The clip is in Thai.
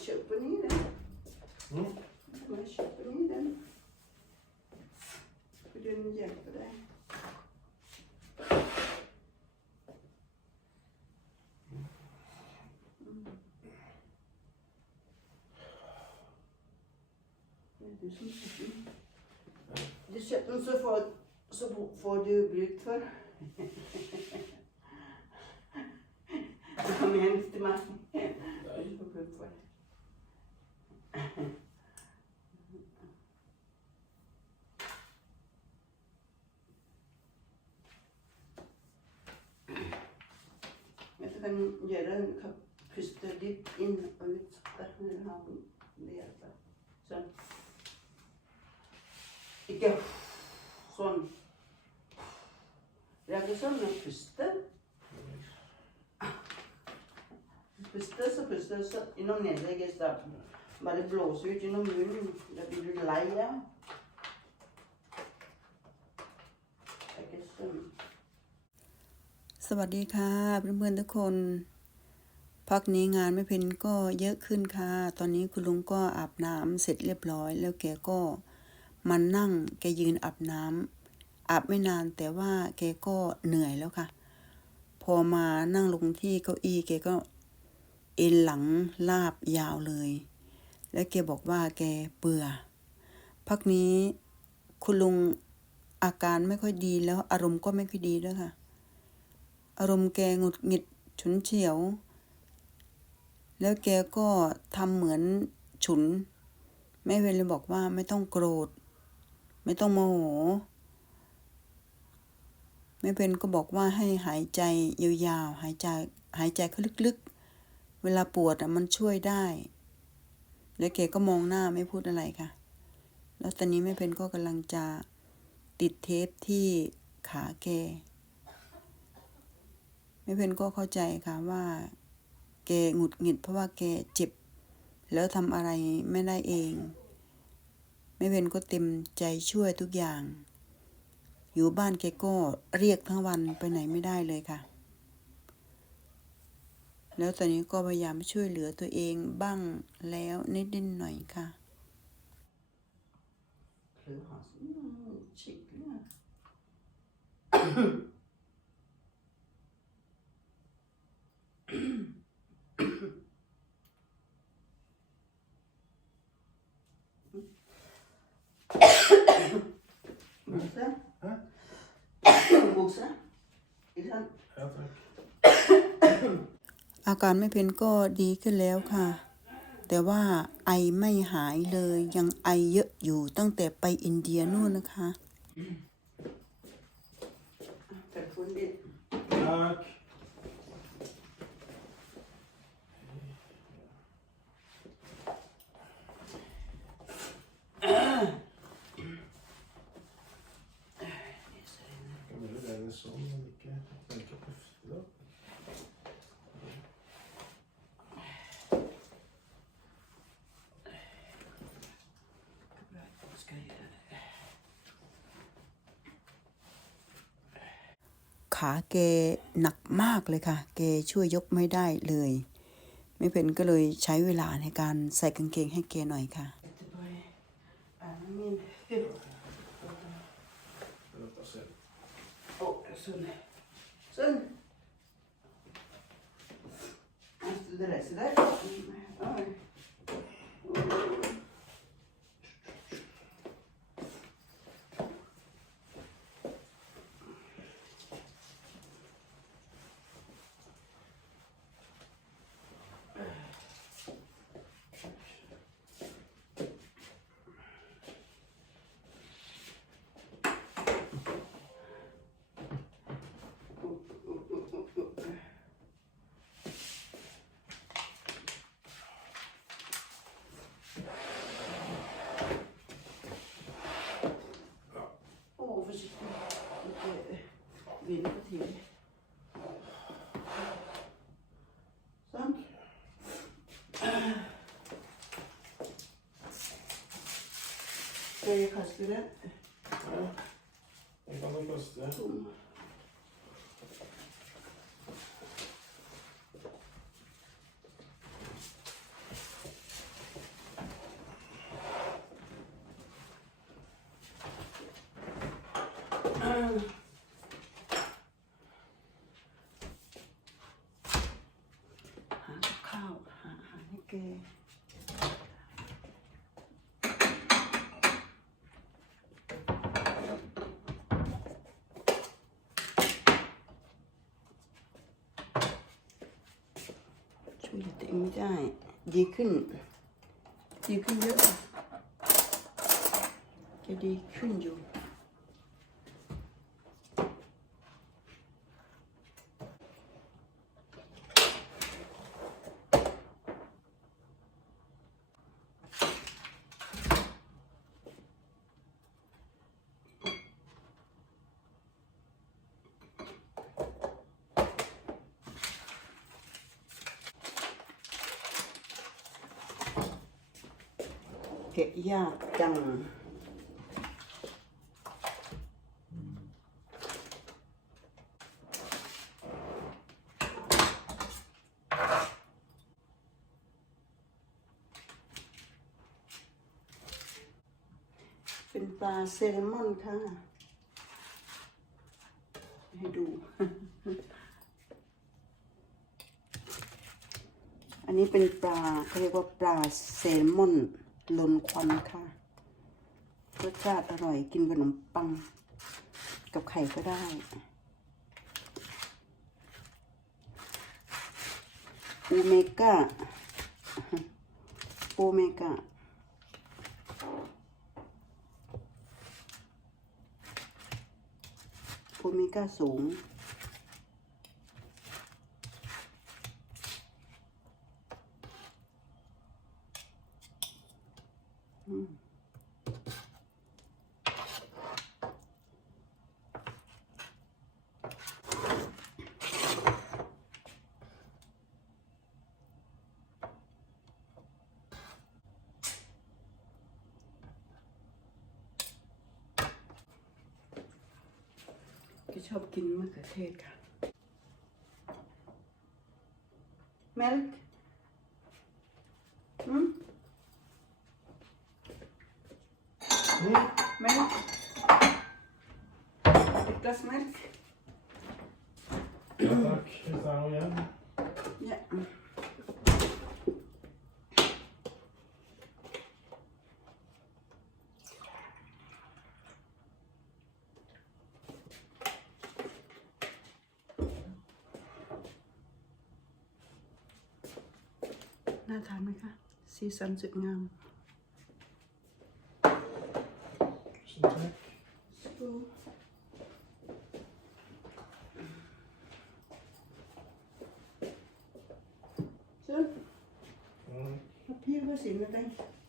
köper ni den? Mm. Var köper ni den? För den hjälper dig. Mm. Det är du som köper den. Du köper den så får, så får du bruk för. Kom igen till mig. Du får bruk för. Men du kan göra en kap- pusta in och ut sakta när du har det. Så. Ikke sånn. Det er ikke sånn å puste. Puste, så puste, så innom nedlegges da. Bare blåse ut gjennom munnen. Da blir du lei av. สวัสดีค่ะเพื่อนๆทุกคน พักนี้งานไม่เพ็นก็เยอะขึ้นค่ะ ตอนนี้คุณลุงก็อาบน้ำเสร็จเรียบร้อย แล้วแกก็มานั่งแกยืนอาบน้ำอาบไม่นานแต่ว่าแกก็เหนื่อยแล้วค่ะ พอมานั่งลงที่เก้าอี้แกก็เอ็นหลังลาบยาวเลย แล้วแกบอกว่าแกเบื่อ พักนี้คุณลุงอาการไม่ค่อยดีแล้วอารมณ์ก็ไม่ค่อยดีด้วยค่ะ อารมณ์แกหงุดหงิดฉุนเฉียว แล้วแกก็ทำเหมือนฉุน แม่เวนเลยบอกว่าไม่ต้องโกรธ ไม่ต้องโมโห แม่เพนก็บอกว่าให้หายใจยาวๆ หายใจหายใจเข้าลึกๆ เวลาปวดอะมันช่วยได้ แล้วแกก็มองหน้าไม่พูดอะไรค่ะ แล้วตอนนี้แม่เพนก็กำลังจะติดเทปที่ขาแก ม่เพนก็เข้าใจค่ะว่าแกหงุดหงิด เพราะว่าแกเจ็บ แล้วทำอะไรไม่ได้เองแม่เพนก็เต็มใจช่วยทุกอย่าง อยู่บ้านแกก็เรียกทั้งวันไปไหนไม่ได้เลยค่ะ แล้วตอนนี้ก็พยายามช่วยเหลือตัวเองบ้างแล้วนิดๆหน่อยค่ะ Prøv å ha sånn skikkelig. ja. Bukse? Hæ? Bukse? Ikke sant? Ja, takk. อาการไม่เพ็นก็ดีขึ้นแล้วค่ะ แต่ว่าไอไม่หายเลยยังไอเยอะอยู่ตั้งแต่ไปอินเดียนู่นนะคะ Telefonen ขาแกหนักมากเลยค่ะแกช่วยยกไม่ได้เลย ไม่เป็นก็เลยใช้เวลาในการใส่กางเกงให้แกหน่อยค่ะ Суни. Суни. Ось туди сідай. Ой. kaste den. Ja, den kan du kaste. Okay. ช่วยเหลือตัวเองไม่ได้ ดีขึ้น ดีขึ้นเยอะจะดีขึ้นอยู่ เก็บยากจัง เป็นปลาเซลมอนค่ะ ให้ดู อันนี้เป็นปลาเขาเรียกว่าปลาเซลมอน ลนควันค่ะรสชาติอร่อยกินกับขนมปัง กับไข่ก็ได้โอเมก้าโอเมก้าโอเมก้าสูง ก็ชอบกินมะเขือเทศค่ะ milk อืม Mm. milk ett glas milk Ja, tack. Finns det någon igen? ja น่าทานไหม คะสีสันสวยงาม